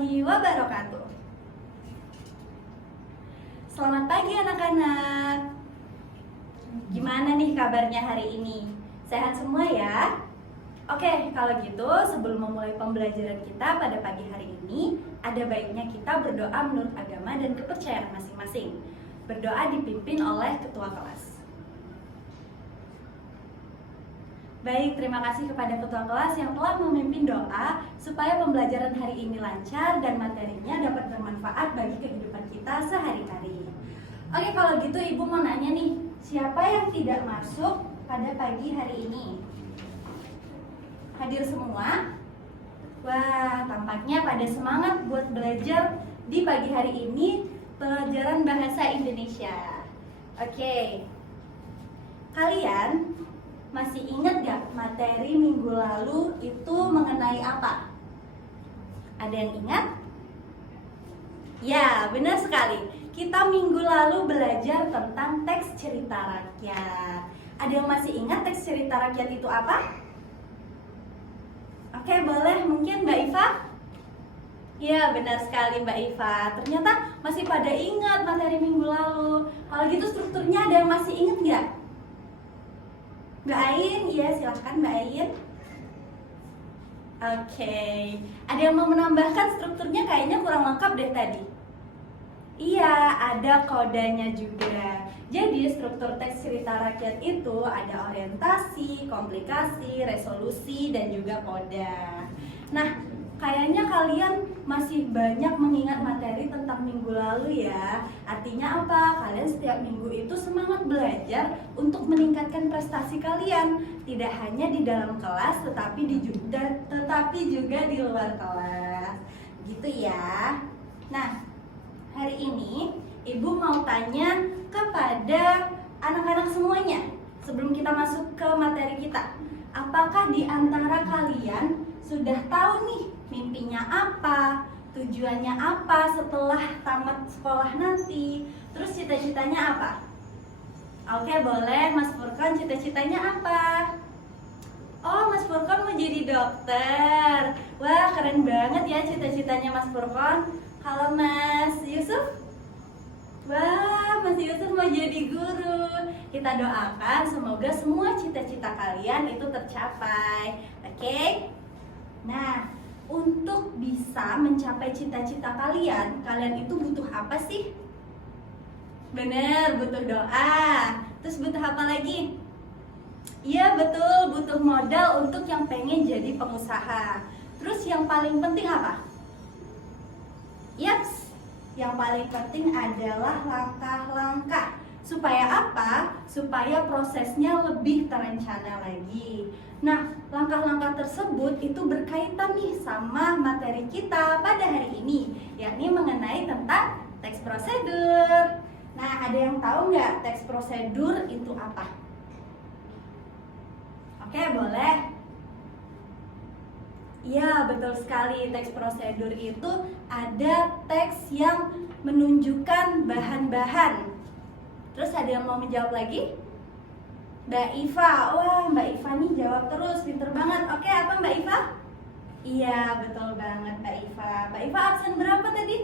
warahmatullahi wabarakatuh. Selamat pagi anak-anak. Gimana nih kabarnya hari ini? Sehat semua ya? Oke, kalau gitu sebelum memulai pembelajaran kita pada pagi hari ini, ada baiknya kita berdoa menurut agama dan kepercayaan masing-masing. Berdoa dipimpin oleh ketua kelas. Baik, terima kasih kepada ketua kelas yang telah memimpin doa supaya pembelajaran hari ini lancar dan materinya dapat bermanfaat bagi kehidupan kita sehari-hari. Oke, kalau gitu Ibu mau nanya nih, siapa yang tidak masuk pada pagi hari ini? Hadir semua? Wah, tampaknya pada semangat buat belajar di pagi hari ini pelajaran bahasa Indonesia. Oke, kalian masih ingat gak materi minggu lalu itu mengenai apa? Ada yang ingat? Ya, benar sekali. Kita minggu lalu belajar tentang teks cerita rakyat. Ada yang masih ingat teks cerita rakyat itu apa? Oke, boleh mungkin Mbak Iva? Ya, benar sekali Mbak Iva. Ternyata masih pada ingat materi minggu lalu. Kalau gitu strukturnya ada yang masih ingat nggak? Mbak Ain, iya silahkan Mbak Ain. Oke, ada yang mau menambahkan strukturnya kayaknya kurang lengkap deh tadi. Iya, ada kodenya juga. Jadi struktur teks cerita rakyat itu ada orientasi, komplikasi, resolusi, dan juga koda. Nah, kayaknya kalian masih banyak mengingat materi tentang minggu lalu ya. Artinya apa? Kalian setiap minggu itu semangat belajar untuk meningkatkan prestasi kalian. Tidak hanya di dalam kelas, tetapi juga di luar kelas. Gitu ya. Nah, hari ini Ibu mau tanya kepada anak-anak semuanya sebelum kita masuk ke materi kita. Apakah di antara kalian sudah tahu nih mimpinya apa, tujuannya apa setelah tamat sekolah nanti, terus cita-citanya apa? Oke, boleh Mas Furqan, cita-citanya apa? Oh, Mas Furqan mau jadi dokter. Wah, keren banget ya cita-citanya Mas Furqan. Kalau Mas Yusuf? Wah, Mas Yusuf mau jadi guru. Kita doakan semoga semua cita-cita kalian itu tercapai. Oke? Nah, untuk bisa mencapai cita-cita kalian itu butuh apa sih? Bener, butuh doa. Terus butuh apa lagi? Iya betul, butuh modal untuk yang pengen jadi pengusaha. Terus yang paling penting apa? Yaps, yang paling penting adalah langkah-langkah. Supaya apa? Supaya prosesnya lebih terencana lagi. Nah, langkah-langkah tersebut itu berkaitan nih sama materi kita pada hari ini, yakni mengenai tentang teks prosedur. Nah, ada yang tahu nggak teks prosedur itu apa? Oke, boleh. Ya, betul sekali. Teks prosedur itu ada teks yang menunjukkan bahan-bahan. Terus ada yang mau menjawab lagi? Mbak Iva. Wah, Mbak Iva nih jawab terus, pinter banget. Oke, apa Mbak Iva? Iya, betul banget Mbak Iva. Mbak Iva absen berapa tadi?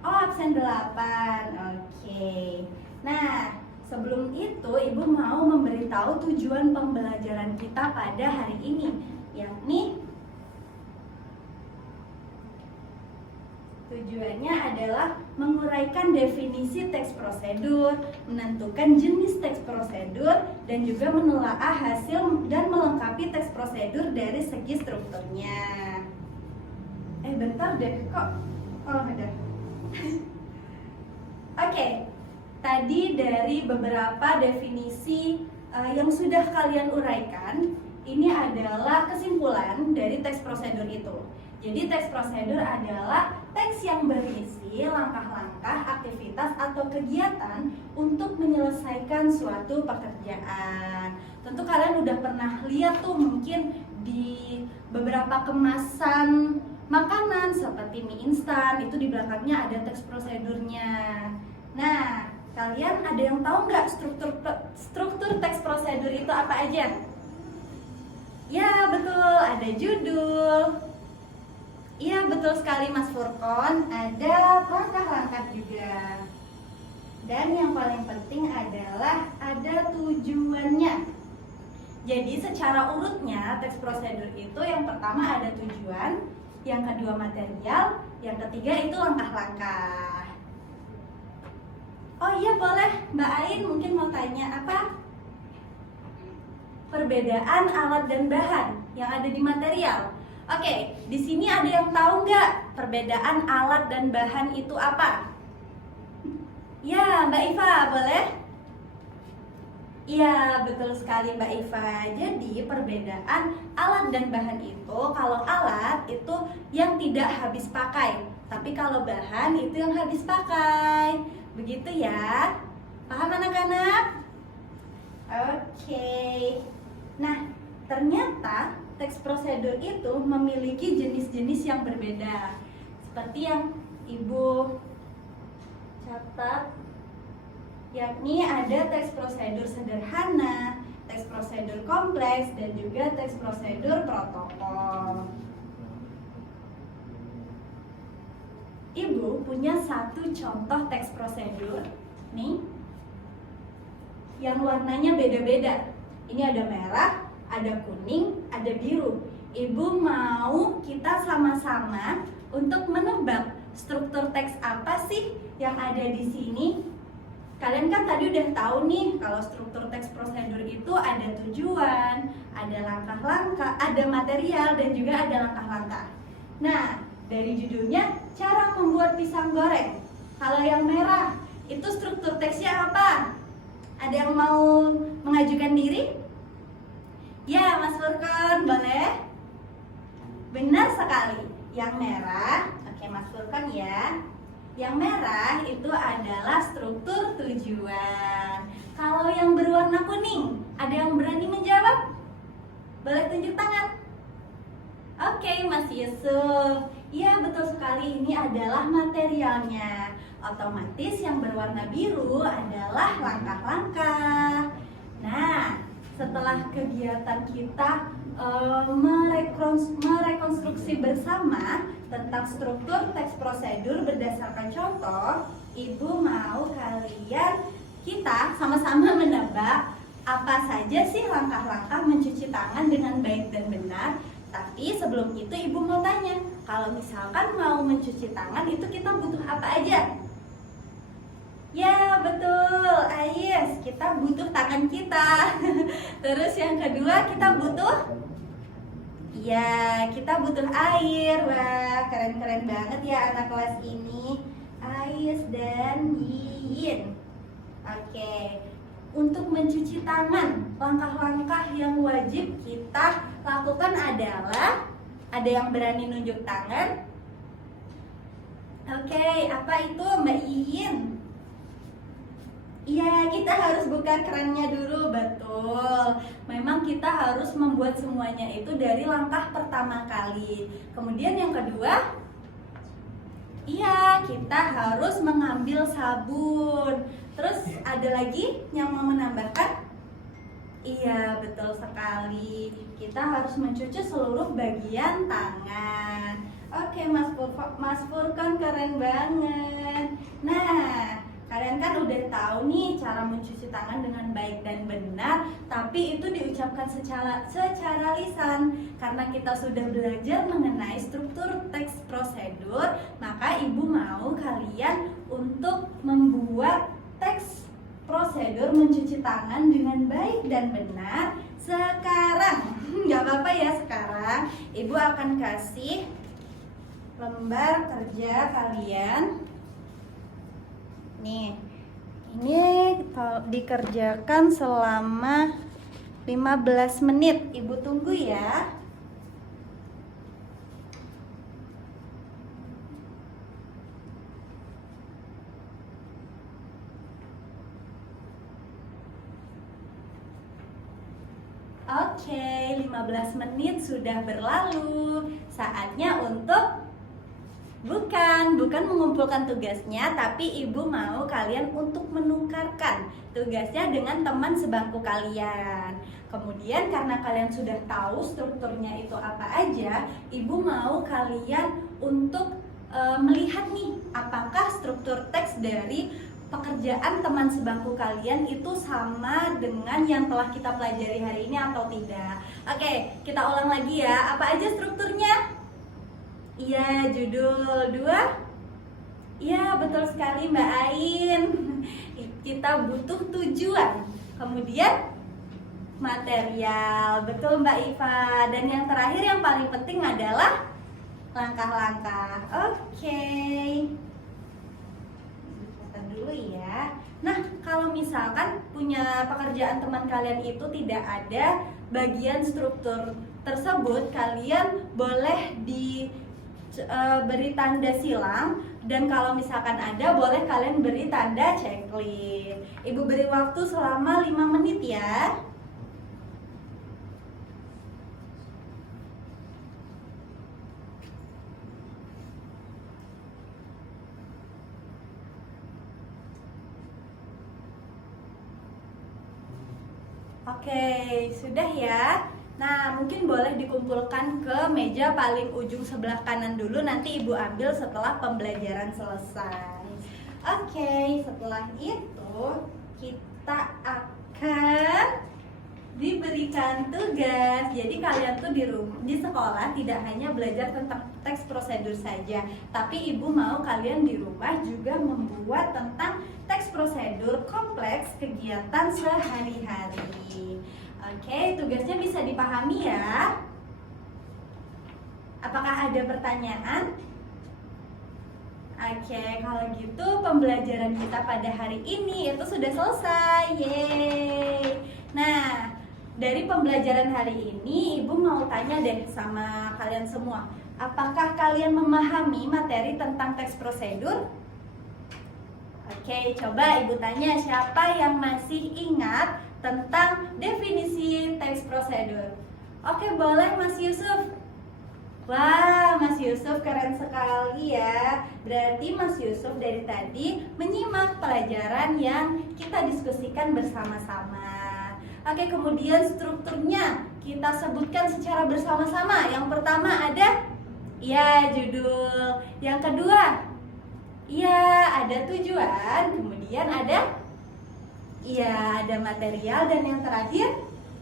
Oh, absen 8. Oke. Nah, sebelum itu Ibu mau memberitahu tujuan pembelajaran kita pada hari ini, yakni tujuannya adalah menguraikan definisi teks prosedur, menentukan jenis teks prosedur, dan juga menelaah hasil dan melengkapi teks prosedur dari segi strukturnya. Bentar deh, kok? Oh, ada. Oke, tadi dari beberapa definisi yang sudah kalian uraikan, ini adalah kesimpulan dari teks prosedur itu. Jadi teks prosedur adalah teks yang berisi langkah-langkah, aktivitas, atau kegiatan untuk menyelesaikan suatu pekerjaan. Tentu kalian udah pernah lihat tuh mungkin di beberapa kemasan makanan seperti mie instan, itu di belakangnya ada teks prosedurnya. Nah, kalian ada yang tahu nggak struktur teks prosedur itu apa aja? Ya, betul, ada judul, Iya, betul sekali Mas Furkon, ada langkah-langkah juga. Dan yang paling penting adalah ada tujuannya. Jadi secara urutnya teks prosedur itu yang pertama ada tujuan, yang kedua material, yang ketiga itu langkah-langkah. Oh iya boleh, Mbak Ain mungkin mau tanya apa? Perbedaan alat dan bahan yang ada di material. Oke, di sini ada yang tahu nggak perbedaan alat dan bahan itu apa? Ya, Mbak Iva, boleh? Iya, betul sekali Mbak Iva. Jadi perbedaan alat dan bahan itu, kalau alat itu yang tidak habis pakai, tapi kalau bahan itu yang habis pakai. Begitu ya. Paham anak-anak? Oke. Nah, ternyata teks prosedur itu memiliki jenis-jenis yang berbeda. Seperti yang Ibu catat, yakni ada teks prosedur sederhana, teks prosedur kompleks, dan juga teks prosedur protokol. Ibu punya satu contoh teks prosedur nih yang warnanya beda-beda. Ini ada merah, ada kuning, ada biru. Ibu mau kita sama-sama untuk menebak struktur teks apa sih yang ada di sini. Kalian kan tadi udah tahu nih kalau struktur teks prosedur itu ada tujuan, ada langkah-langkah, ada material, dan juga ada langkah-langkah. Nah, dari judulnya cara membuat pisang goreng. Kalau yang merah itu struktur teksnya apa? Ada yang mau mengajukan diri? Ya, Mas Furkon, boleh? Benar sekali. Yang merah, oke Mas Furkon ya. Yang merah itu adalah struktur tujuan. Kalau yang berwarna kuning, ada yang berani menjawab? Boleh tunjuk tangan. Oke, Mas Yusuf. Iya, betul sekali, ini adalah materialnya. Otomatis yang berwarna biru adalah langkah-langkah. Nah, setelah kegiatan kita merekonstruksi bersama tentang struktur teks prosedur berdasarkan contoh, Ibu mau kita sama-sama menebak apa saja sih langkah-langkah mencuci tangan dengan baik dan benar. Tapi sebelum itu Ibu mau tanya, kalau misalkan mau mencuci tangan itu kita butuh apa aja? Ya betul, Ais, kita butuh tangan kita. Terus yang kedua kita butuh, ya kita butuh air. Wah, keren-keren banget ya anak kelas ini, Ais dan Yin. Oke, untuk mencuci tangan, langkah-langkah yang wajib kita lakukan adalah, ada yang berani nunjuk tangan? Oke, apa itu Mbak Yin? Iya, kita harus buka kerannya dulu, betul. Memang kita harus membuat semuanya itu dari langkah pertama kali. Kemudian yang kedua, iya, kita harus mengambil sabun. Terus ada lagi yang mau menambahkan? Iya, betul sekali. Kita harus mencuci seluruh bagian tangan. Oke, Mas Furkon keren banget. Nah, kalian kan udah tahu nih cara mencuci tangan dengan baik dan benar, tapi itu diucapkan secara lisan. Karena kita sudah belajar mengenai struktur teks prosedur, maka Ibu mau kalian untuk membuat teks prosedur mencuci tangan dengan baik dan benar sekarang. Gak apa-apa ya, sekarang Ibu akan kasih lembar kerja kalian. Nih, ini dikerjakan selama 15 menit. Ibu tunggu ya. Oke, 15 menit sudah berlalu. Saatnya untuk Bukan mengumpulkan tugasnya, tapi ibu mau kalian untuk menukarkan tugasnya dengan teman sebangku kalian. Kemudian karena kalian sudah tahu strukturnya itu apa aja, ibu mau kalian untuk melihat nih apakah struktur teks dari pekerjaan teman sebangku kalian itu sama dengan yang telah kita pelajari hari ini atau tidak. Oke, kita ulang lagi ya. Apa aja strukturnya? Iya, judul 2. Iya, betul sekali Mbak Ain. Kita butuh tujuan. Kemudian material. Betul Mbak Iva. Dan yang terakhir yang paling penting adalah langkah-langkah. Oke. Kita dulu ya. Nah, kalau misalkan punya pekerjaan teman kalian itu tidak ada bagian struktur tersebut, kalian boleh beri tanda silang, dan kalau misalkan ada boleh kalian beri tanda checklist. Ibu beri waktu selama 5 menit ya. Oke, sudah ya. Nah, mungkin boleh dikumpulkan ke meja paling ujung sebelah kanan dulu, nanti ibu ambil setelah pembelajaran selesai. Oke, setelah itu kita akan diberikan tugas. Jadi kalian tuh di sekolah tidak hanya belajar tentang teks prosedur saja, tapi ibu mau kalian di rumah juga membuat tentang teks prosedur kompleks kegiatan sehari-hari. Oke, tugasnya bisa dipahami ya. Apakah ada pertanyaan? Oke, kalau gitu pembelajaran kita pada hari ini itu sudah selesai. Yeay. Nah, dari pembelajaran hari ini ibu mau tanya deh sama kalian semua. Apakah kalian memahami materi tentang teks prosedur? Oke, coba ibu tanya siapa yang masih ingat tentang definisi teks prosedur. Oke, boleh Mas Yusuf. Wah, Mas Yusuf keren sekali ya. Berarti Mas Yusuf dari tadi menyimak pelajaran yang kita diskusikan bersama-sama. Oke, kemudian strukturnya kita sebutkan secara bersama-sama. Yang pertama ada judul. Yang kedua ada tujuan. Kemudian ada material, dan yang terakhir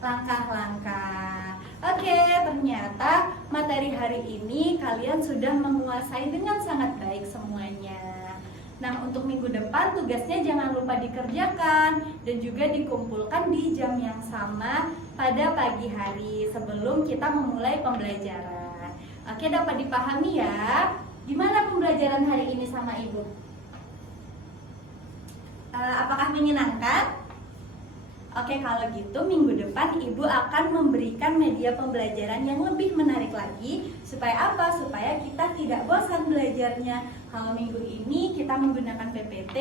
langkah-langkah. Oke, ternyata materi hari ini kalian sudah menguasai dengan sangat baik semuanya. Nah, untuk minggu depan tugasnya jangan lupa dikerjakan dan juga dikumpulkan di jam yang sama pada pagi hari sebelum kita memulai pembelajaran. Oke, dapat dipahami ya? Gimana pembelajaran hari ini sama Ibu? Apakah menyenangkan? Oke, kalau gitu minggu depan Ibu akan memberikan media pembelajaran yang lebih menarik lagi. Supaya apa? Supaya kita tidak bosan belajarnya. Kalau minggu ini kita menggunakan PPT,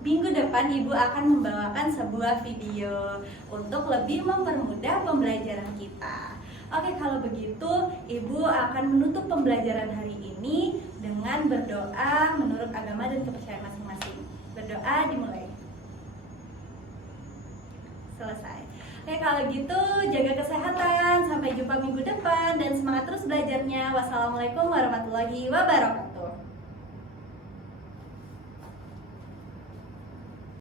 minggu depan Ibu akan membawakan sebuah video untuk lebih mempermudah pembelajaran kita. Oke, kalau begitu Ibu akan menutup pembelajaran hari ini dengan berdoa menurut agama dan kepercayaan masing-masing. Berdoa dimulai. Selesai. Oke, kalau gitu jaga kesehatan. Sampai jumpa minggu depan dan semangat terus belajarnya. Wassalamualaikum warahmatullahi wabarakatuh.